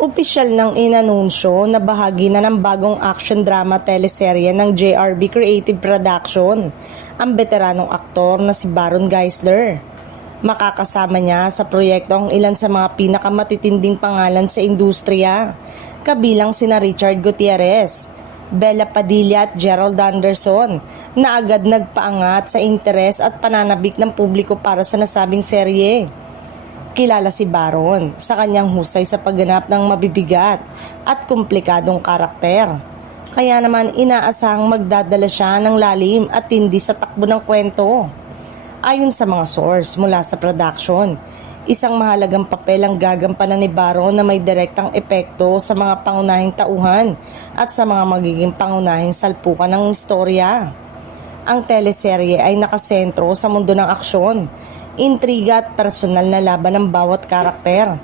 Opisyal ng inanunsyo na bahagi na ng bagong action drama teleserye ng JRB Creative Production ang veteranong aktor na si Baron Geisler. Makakasama niya sa proyekto ang ilan sa mga pinakamatitinding pangalan sa industriya, kabilang sina Richard Gutierrez, Bella Padilla at Gerald Anderson, na agad nagpaangat sa interes at pananabik ng publiko para sa nasabing serye. Kilala si Baron sa kanyang husay sa pagganap ng mabibigat at komplikadong karakter. Kaya naman inaasahang magdadala siya ng lalim at tindi sa takbo ng kwento. Ayon sa mga source mula sa production, isang mahalagang papel ang gagampanan ni Baron na may direktang epekto sa mga pangunahing tauhan at sa mga magiging pangunahing salpukan ng istorya. Ang teleserye ay nakasentro sa mundo ng aksyon, intriga at personal na laban ng bawat karakter.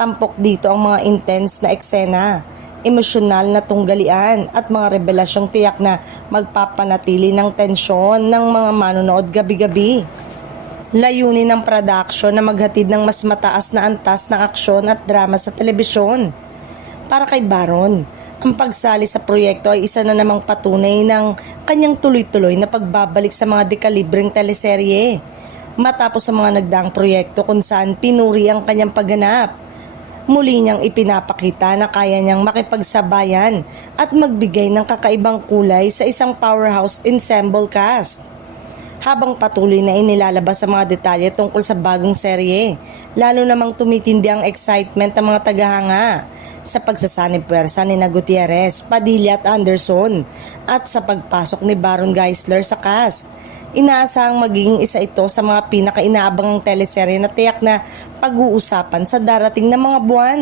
Tampok dito ang mga intense na eksena, emosyonal na tunggalian at mga revelasyong tiyak na magpapanatili ng tensyon ng mga manonood gabi-gabi. Layunin ng production na maghatid ng mas mataas na antas ng aksyon at drama sa telebisyon. Para kay Baron, ang pagsali sa proyekto ay isa na namang patunay ng kanyang tuloy-tuloy na pagbabalik sa mga dekalibreng teleserye. Matapos sa mga nagdaang proyekto kung saan pinuri ang kanyang pagganap, muli niyang ipinapakita na kaya niyang makipagsabayan at magbigay ng kakaibang kulay sa isang powerhouse ensemble cast. Habang patuloy na inilalabas sa mga detalye tungkol sa bagong serye, lalo namang tumitindi ang excitement ng mga tagahanga sa pagsasanib puwersa ni Gutierrez, Padilla at Anderson at sa pagpasok ni Baron Geisler sa cast. Inaasahang magiging isa ito sa mga pinaka-inaabangang teleserye na tiyak na pag-uusapan sa darating na mga buwan.